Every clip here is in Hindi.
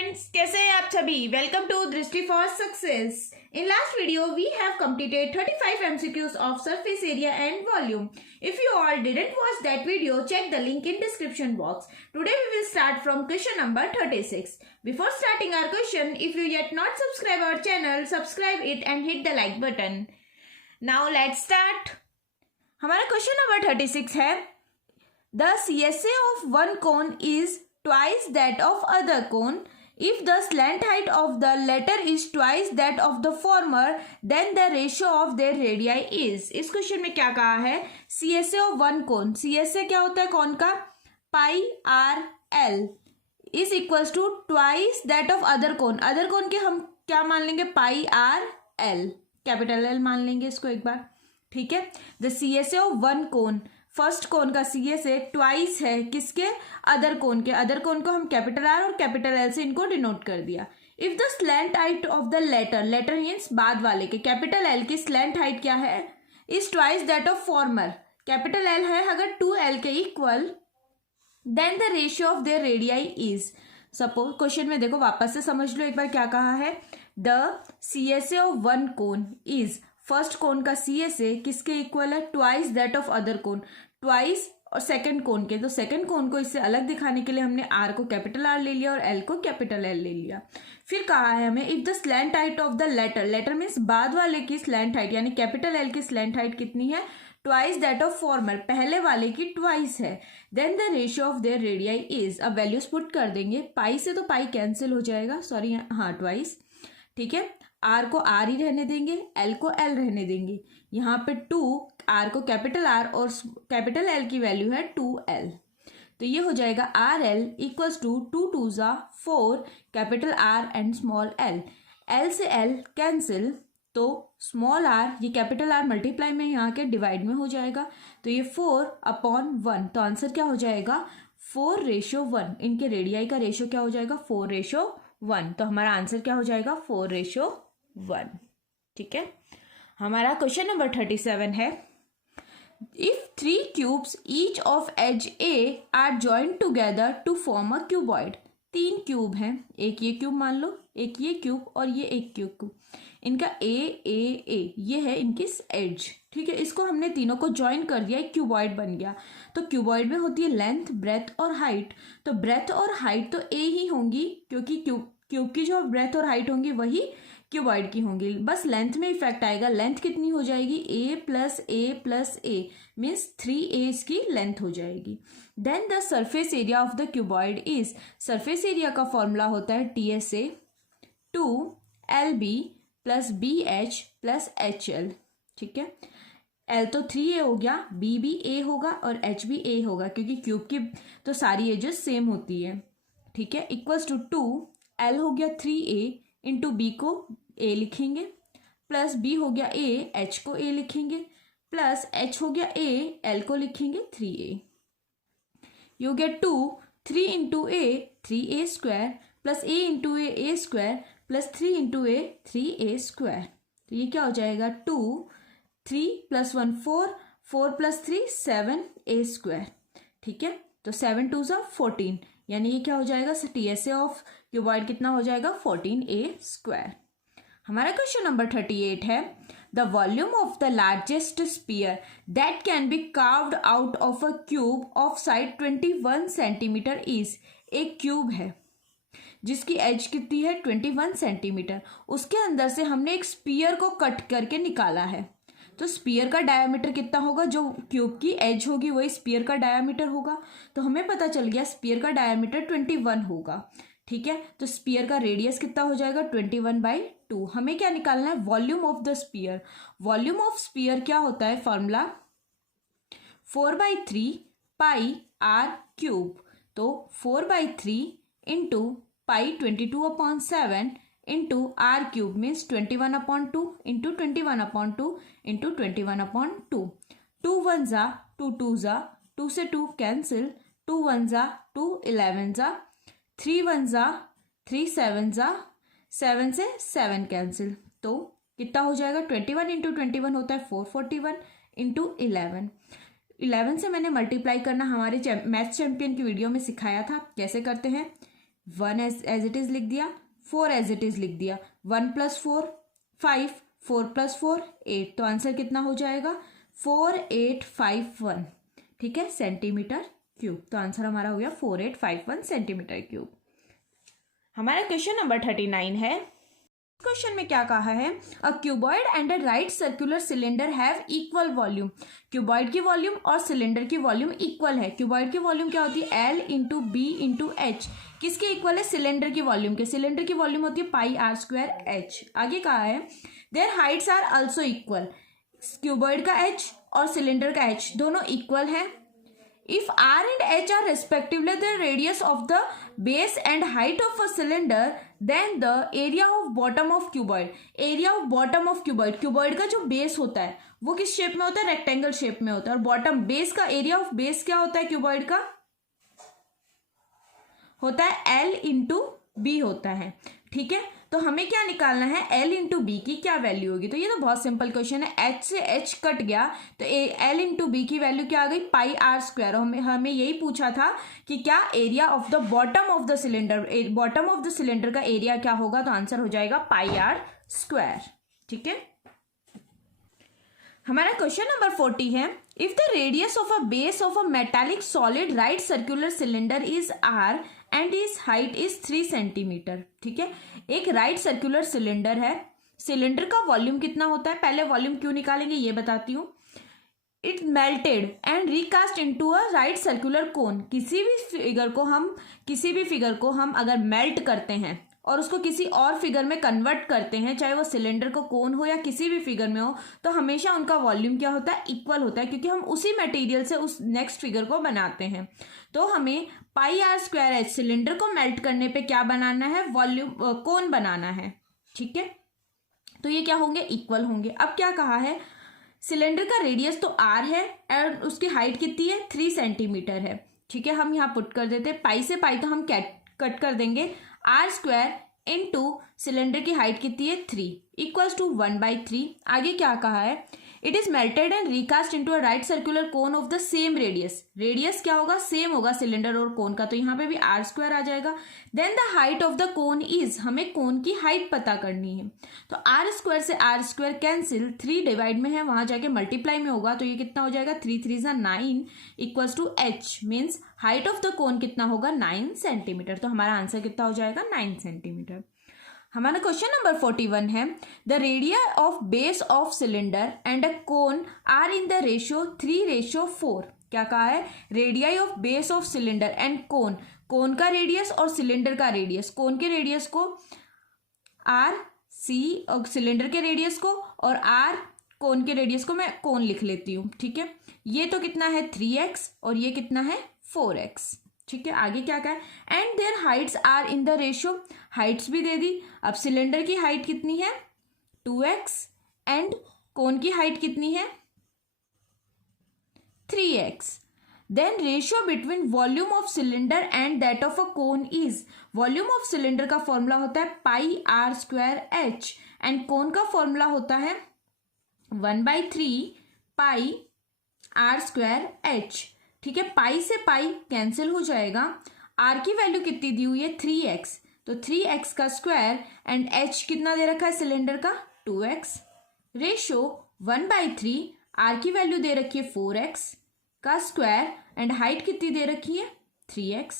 फ्रेंड्स, कैसे हैं आप सभी। Welcome to Drishti for success. In last video we have completed 35 MCQs of surface area and volume. If you all didn't watch that video, check the link in description box. Today we will start from question number 36. Before starting our question, if you yet not subscribe our channel, subscribe it and hit the like button. Now let's start. हमारा क्वेश्चन नंबर 36 है, the CSA of one cone is twice that of other cone. If the slant height of the latter is twice that of the former, then the ratio of their radii is. इस क्वेश्चन में क्या कहा है, CSA of one cone. CSA क्या होता है कौन का, pi R L is equals to twice that of other cone. Other cone के हम क्या मान लेंगे, pi R L, capital L मान लेंगे इसको एक बार. ठीक है, the CSA of one cone, first cone का CSA ट्वाइस है किसके, अदर कोन के. अदर कोन को हम कैपिटल आर और कैपिटल एल से इनको डिनोट कर दिया. If the slant height of the latter, latter means बाद वाले के, कैपिटल एल की स्लैंट हाइट क्या है, is twice that of former. Capital L है अगर 2L के equal, then the ratio of their radii is. Suppose question में देखो, वापस से समझ लो एक बार क्या कहा है, the CSA of one cone is, first cone का CSA किसके इक्वल है, twice that of other cone, twice और सेकंड कोन के. तो सेकंड कोन को इससे अलग दिखाने के लिए हमने R को कैपिटल R ले लिया और L को कैपिटल L ले लिया. फिर कहा है हमें, if the slant height of the latter, latter means बाद वाले की स्लैंट हाइट यानी कैपिटल L की स्लैंट हाइट कितनी है, ट्वाइस दैट ऑफ फॉर्मर, पहले वाले की ट्वाइस है, then the ratio of their radii is. अब वैल्यूज पुट कर देंगे, पाई से तो पाई कैंसिल हो जाएगा, सॉरी हाँ ट्वाइस. ठीक है, R को R ही रहने देंगे, L को L रहने देंगे. यहाँ पे 2, R को कैपिटल R और कैपिटल L की वैल्यू है 2L. तो ये हो जाएगा RL इक्वल्स टू 2 2 जा 4 capital R and small L. L से L कैंसिल, तो स्मॉल r, ये कैपिटल R मल्टीप्लाई में यहाँ के डिवाइड में हो जाएगा. तो ये 4/1. तो आंसर क्या हो जाएगा, 4:1. इनके रेडियाई का रेशियो क्या हो जाएगा, 4:1. तो हमारा आंसर क्या हो जाएगा, 4:1. ठीक है, हमारा क्वेश्चन नंबर 37 है, if 3 cubes each of edge A are joined together to form a cuboid. 3 cube हैं, एक ये क्यूब मान लो, एक ये क्यूब और ये एक क्यूब. इनका A ये है इनकी एज. ठीक है, इसको हमने तीनों को ज्वाइन कर दिया, एक क्यूबॉइड बन गया. तो क्यूबॉइड में होती है लेंथ, ब्रेथ और हाइट. तो ब्रेथ और हाइट तो A ही होंगी, क्योंकि क्यूब की जो ब्रेथ और हाइट होंगी वही क्यूबॉइड की होंगी. बस लेंथ में इफेक्ट आएगा. लेंथ कितनी हो जाएगी, A+A+A मीन्स 3A इसकी लेंथ हो जाएगी. Then the surface area of the cuboid is, surface area का फॉर्मूला होता है TSA 2LB + BH + HL. ठीक है, L तो 3A हो गया, B भी A होगा और H भी A होगा, क्योंकि क्यूब की तो सारी एजेस सेम होती है. ठीक है, इक्वल्स टू 2L हो गया 3A इंटू B को A लिखेंगे, प्लस B हो गया A, H को A लिखेंगे, प्लस H हो गया A, L को लिखेंगे 3A. You get 3 into A 3A square plus A into A square plus 3 into A 3A square. तो ये क्या हो जाएगा, 2 3 + 1 4 4 + 3 7A स्क्वायर. ठीक है, तो 7 2 = 14, यानी ये क्या हो जाएगा, TSA ऑफ क्यूबॉइड कितना हो जाएगा, 14A स्क्वायर. हमारा क्वेश्चन नंबर 38 है, the volume of the largest sphere that can B carved out of a cube of side 21 centimetre is. एक क्यूब है जिसकी एज कितनी है, 21 सेंटीमीटर. उसके अंदर से हमने एक स्पीयर को कट करके निकाला है. तो स्पीयर का डायामीटर कितना होगा, जो क्यूब की एज होगी वही स्पीयर का डायामीटर होगा. तो हमें पता चल गया स्पीयर का डायामीटर 21 होगा. ठीक है, तो स्पीयर का रेडियस कितना हो जाएगा, 21/2. हमें क्या निकालना है, volume of the sphere. Volume of sphere क्या होता है, फॉर्मूला 4/3 पाई r क्यूब. तो 4/3 into pi 22/7 into r cube means 21/2 into 21/2 into 21/2. 2 1 जा 2 2 जा, 2 से 2 कैंसिल, 2 1 जा 2 11 जा, 3 1 जा 3 7 जा, 7 से 7 कैंसिल. तो कितना हो जाएगा, 21 इंटू 21 होता है 441 इंटू 11 से मैंने मल्टीप्लाई करना हमारे मैथ्स चैंपियन की वीडियो में सिखाया था, कैसे करते हैं. 1 एज इट इज लिख दिया, 4 एज इट इज लिख दिया, 1 + 4 5, 4 + 4 8, तो आंसर कितना हो जाएगा 4851, ठीक है, सेंटीमीटर क्यूब। तो आंसर हमारा हो गया 4851 सेंटीमीटर क्यूब। हमारा क्वेश्चन नंबर 39 है। क्वेश्चन में क्या कहा है, a cuboid and a right circular cylinder have equal volume. Cuboid की वॉल्यूम और सिलेंडर की वॉल्यूम इक्वल है। क्यूबॉइड की वॉल्यूम क्या होती है, L × B × H। किसके इक्वल है, सिलेंडर की वॉल्यूम के। सिलेंडर की वॉल्यूम होती है πr²H। आगे कहा है their heights are also equal. Cuboid का H और सिलेंडर का H दोनों इक्वल है। If R and H are respectively the radius of the base and height of a cylinder, then the area of bottom of cuboid, area of bottom of cuboid, cuboid का जो बेस होता है वो किस शेप में होता है, रेक्टेंगल शेप में होता है। और बॉटम बेस का एरिया ऑफ बेस क्या होता है, क्यूबॉइड का होता है L × B होता है, ठीक है। तो हमें क्या निकालना है, L × B की क्या वैल्यू होगी। तो ये तो बहुत सिंपल क्वेश्चन है, H से H कट गया तो L × B की वैल्यू क्या आ गई, πr²। हमें यही पूछा था कि क्या area of the bottom of the cylinder, bottom of the cylinder का एरिया क्या होगा, तो आंसर हो जाएगा πr², ठीक है। हमारा क्वेश्चन नंबर 40 है, if the radius of a base of a metallic solid right circular cylinder is r and is height is 3 centimetre, ठीक है। एक राइट सर्कुलर सिलेंडर है, सिलेंडर का वॉल्यूम कितना होता है, पहले वॉल्यूम क्यों निकालेंगे ये बताती हूँ। It melted and recast into a right circular cone. किसी भी फिगर को हम अगर मेल्ट करते हैं और उसको किसी और फिगर में कन्वर्ट करते हैं, चाहे वो सिलेंडर का कोन हो या किसी भी फिगर में हो, तो हमेशा उनका वॉल्यूम क्या होता है, इक्वल होता है, क्योंकि हम उसी मटेरियल से उस नेक्स्ट फिगर को बनाते हैं। तो हमें πr²H सिलेंडर को मेल्ट करने पे क्या बनाना है, वॉल्यूम कोन बनाना है, ठीक है। तो ये क्या होंगे, इक्वल होंगे। अब क्या कहा है, सिलेंडर का रेडियस तो r है और उसकी हाइट कितनी है, 3 सेंटीमीटर है, ठीक है। हम यहाँ पुट कर देते हैं, पाई से पाई तो हम कट कर देंगे, r² × सिलेंडर की हाइट कितनी है 3 = 1/3। आगे क्या कहा है, it is melted and recast into a right circular cone of the same radius. Radius क्या होगा, सेम होगा सिलेंडर और कोन का, तो यहाँ पे भी r² आ जाएगा। Then the height of the cone is, हमें कोन की हाइट पता करनी है। तो r² से r² कैंसिल, 3 डिवाइड में है, वहां जाके मल्टीप्लाई में होगा, तो ये कितना हो जाएगा, 3 × 3 = 9 = H means height of the कोन कितना होगा, 9 सेंटीमीटर। तो हमारा आंसर कितना हो जाएगा, 9 सेंटीमीटर। हमारा क्वेश्चन नंबर 41 है, the radii of base of cylinder and a cone are in the ratio 3:4। क्या कहा है, radii of base of cylinder and cone, cone का रेडियस और सिलेंडर का रेडियस, कोन के रेडियस को r, c और सिलेंडर के रेडियस को, और r कोन के रेडियस को मैं कोन लिख लेती हूँ, ठीक है। ये तो कितना है 3x और ये कितना है 4x, ठीक है। आगे क्या कहा है, and their heights are in the ratio, heights भी दे दी। अब सिलेंडर की हाइट कितनी है 2x एंड कोन की हाइट कितनी है 3x। Then ratio between volume of cylinder and that of a cone is, volume of cylinder का फॉर्मूला होता है πr²H एंड कोन का फॉर्मूला होता है 1/3 πr²H, ठीक है। पाई से पाई कैंसिल हो जाएगा, r की वैल्यू कितनी दी हुई है 3x, तो 3x का स्क्वायर एंड h कितना दे रखा है सिलेंडर का 2x, रेशियो 1/3, r की वैल्यू दे रखी है 4x का स्क्वायर एंड हाइट कितनी दे रखी है 3x,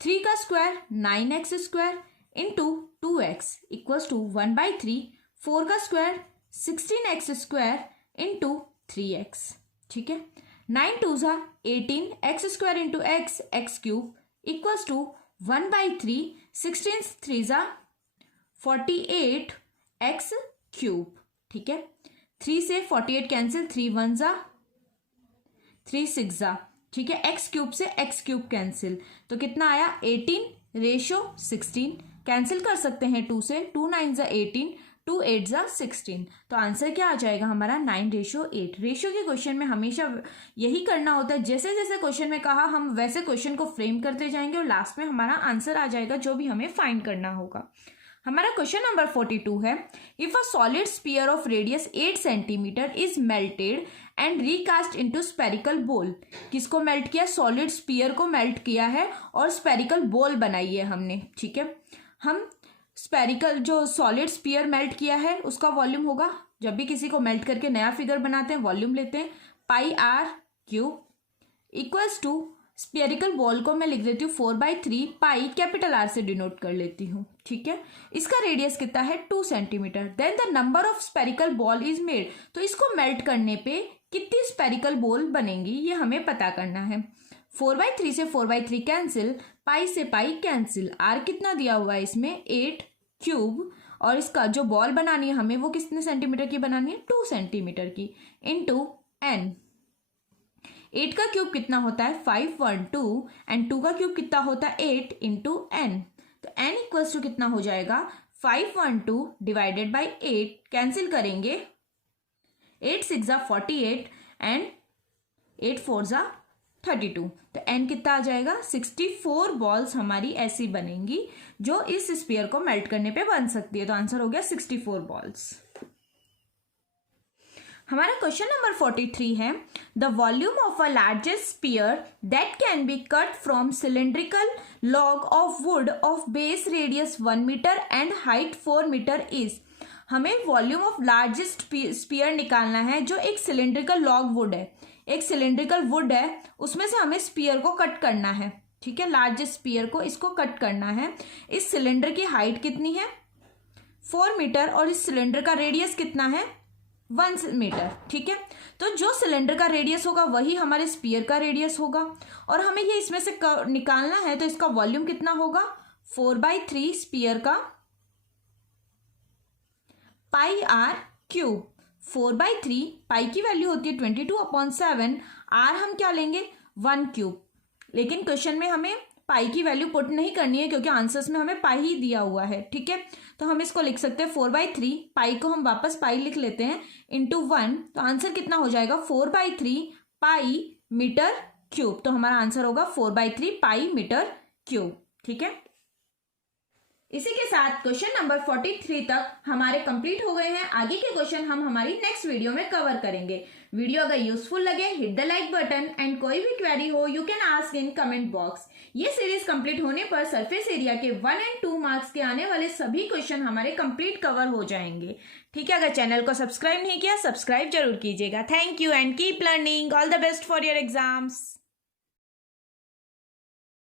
3 का स्क्वायर 9x² इंटू 2x = 1/3, 4 का स्क्वायर 16x² इंटू 3x, ठीक है। 9 × 2 = 18, x² into x, x³ = 1/3, 16 × 3 = 48 x³, ठीक है। 3 से 48 कैंसिल, 3 × 1 = 3 × 6 = ठीक है, x³ से x³ कैंसिल, तो कितना आया 18 रेशियो 16, कैंसिल कर सकते हैं 2 से, 2 × 9 = 18, 2 × 8 = 16, तो आंसर क्या आ जाएगा हमारा 9:8। रेशियो के क्वेश्चन में हमेशा यही करना होता है, जैसे जैसे क्वेश्चन में कहा हम वैसे क्वेश्चन को फ्रेम करते जाएंगे और लास्ट में हमारा आंसर आ जाएगा जो भी हमें फाइंड करना होगा। हमारा क्वेश्चन नंबर 42 है, if a solid sphere of radius 8 centimetre is melted and recast into spherical ball. किसको मेल्ट किया? सॉलिड स्पीयर को मेल्ट किया है और स्पेरिकल बोल बनाई है हमने। ठीक है, हम स्पेरिकल जो सॉलिड स्पीयर मेल्ट किया है उसका वॉल्यूम होगा, जब भी किसी को मेल्ट करके नया फिगर बनाते हैं वॉल्यूम लेते हैं, pi R cube equals to spherical ball को मैं लिख देती हूँ 4/3 पाई कैपिटल आर से डिनोट कर लेती हूँ। ठीक है, इसका रेडियस कितना है? 2 centimetre. Then the number of spherical ball is made, तो इसको मेल्ट करने पे कितनी स्पेरिकल बॉल बनेंगी ये हमें पता करना है। 4/3 से 4/3 कैंसिल, पाई से पाई कैंसिल, आर कितना दिया हुआ है इसमें? 8 क्यूब, और इसका जो बॉल बनानी है हमें वो कितने सेंटीमीटर की बनानी है? 2 सेंटीमीटर की, इंटू एन। 8 का क्यूब कितना होता है? 512, एंड 2 का क्यूब कितना होता है? 8 इंटू एन। तो एन इक्वल्स टू कितना हो जाएगा? 512 डिवाइडेड बाई 8, कैंसिल करेंगे, 8 6 जा 48 एंड 8 4 जा 32। तो एन कितना आ जाएगा? 64 बॉल्स हमारी ऐसी बनेंगी जो इस स्फीयर को मेल्ट करने पे बन सकती है। तो आंसर हो गया 64 बॉल्स। हमारा क्वेश्चन नंबर 43 है, the volume of a largest sphere that can be cut from cylindrical log of wood of base radius 1 metre and height 4 metre is. हमें वॉल्यूम ऑफ लार्जेस्ट स्पीयर निकालना है जो एक सिलेंड्रिकल लॉग वुड है, एक सिलेंड्रिकल वुड है, उसमें से हमें स्पीयर को कट करना है। ठीक है, लार्जेस्ट स्पीयर को इसको कट करना है। इस सिलेंडर की हाइट कितनी है? 4 मीटर, और इस सिलेंडर का रेडियस कितना है? 1 मीटर। ठीक है, तो जो सिलेंडर का रेडियस होगा वही हमारे स्पीयर का रेडियस होगा, और हमें ये इसमें से निकालना है। तो इसका वॉल्यूम कितना होगा? 4/3 स्पीयर का पाई आर क्यूब। 4/3 पाई की वैल्यू होती है 22/7, आर हम क्या लेंगे? 1 क्यूब। लेकिन क्वेश्चन में हमें पाई की वैल्यू पुट नहीं करनी है क्योंकि आंसर्स में हमें पाई ही दिया हुआ है। ठीक है, तो हम इसको लिख सकते हैं 4/3, पाई को हम वापस पाई लिख लेते हैं, इंटू 1। तो आंसर कितना हो जाएगा? 4/3 पाई मीटर क्यूब। तो हमारा आंसर होगा 4/3 पाई मीटर क्यूब। ठीक है, इसी के साथ क्वेश्चन नंबर 43 तक हमारे कंप्लीट हो गए हैं। आगे के क्वेश्चन हम हमारी नेक्स्ट वीडियो में कवर करेंगे। वीडियो अगर यूजफुल लगे hit the like button, and कोई भी क्वेरी हो you can ask in comment box. ये सीरीज कंप्लीट होने पर सरफेस एरिया के 1 और 2 मार्क्स के आने वाले सभी क्वेश्चन हमारे कंप्लीट कवर हो जाएंगे। ठीक है, अगर चैनल को सब्सक्राइब नहीं किया सब्सक्राइब जरूर कीजिएगा। Thank you and keep learning. All the best for your exams.